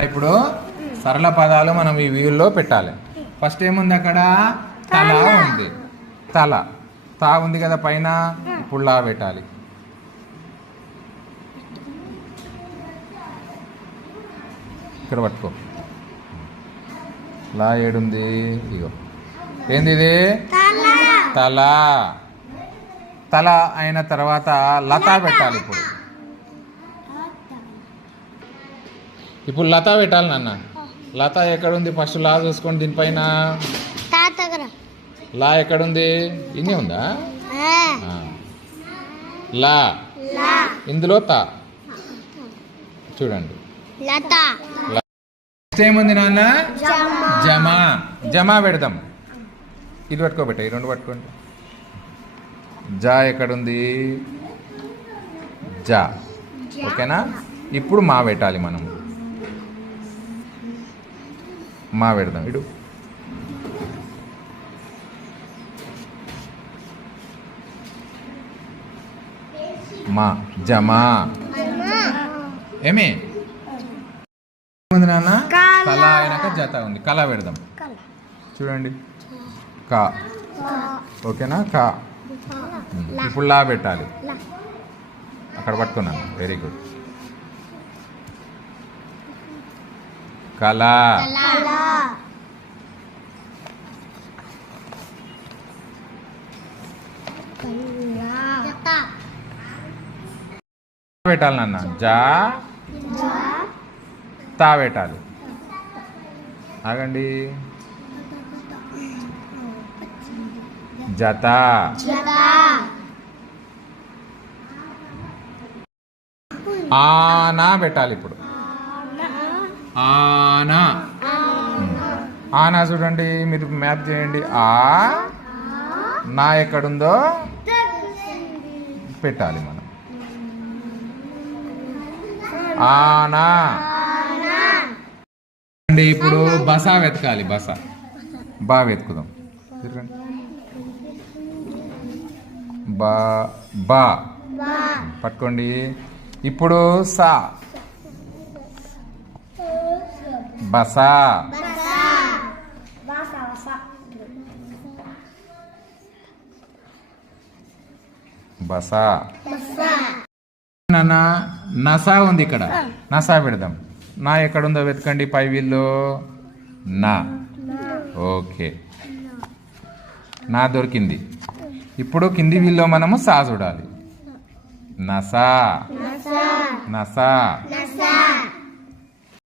ఇప్పుడు సరళ పదాలు మనం ఈ వ్యూలో పెట్టాలి. ఫస్ట్ ఏముంది అక్కడ? తల ఉంది. తల తా ఉంది కదా పైన. ఇప్పుడు లా పెట్టాలి. ఇక్కడ పట్టుకో. లా ఏడుంది? ఇగో ఏంది ఇది? తల. తల అయిన తర్వాత లత పెట్టాలి. ఇప్పుడు లత పెట్టాలి నాన్న. లత ఎక్కడుంది? ఫస్ట్ లా చూసుకోండి. దీనిపైన లా ఎక్కడుంది? ఇన్ని ఉందా? లా ఇందులో తా చూడండి. నెక్స్ట్ ఏముంది నాన్న? జమా. జమా పెడదాం. ఇది పట్టుకోబెట్ట. ఈ రెండు పట్టుకోండి. జా ఎక్కడుంది? జా. ఓకేనా? ఇప్పుడు మా పెట్టాలి. మనం మా పెడదాం. ఇడు మా జమా. ఏమి ఉంది నాన్న? కళ అయినాక జత ఉంది. కళ పెడదాం. చూడండి. కా. ఓకేనా? కా. ఇప్పుడు లా పెట్టాలి. అక్కడ పట్టుకున్నాను. Very good. కళ. పెట్టాలి నాన్న. జా తా పెట్టాలి. ఆగండి. జత. ఆనా పెట్టాలి. ఇప్పుడు ఆనా. ఆనా చూడండి. మీరు మ్యాప్ చేయండి. ఆ నా ఎక్కడుందో పెట్టాలి మనం. ఆనా. ఇప్పుడు బసా వెతకాలి. బసా బా వెతుకుదాం. బా బా పట్టుకోండి. ఇప్పుడు సా. బసా. బసా. నాన్న నసా ఉంది ఇక్కడ. నసా పెడదాం. నా ఎక్కడుందో వెతకండి. పై వీళ్ళు నా. ఓకే, నా దొరికింది. ఇప్పుడు కింది వీళ్ళు మనము సా చూడాలి. నసా. నసా.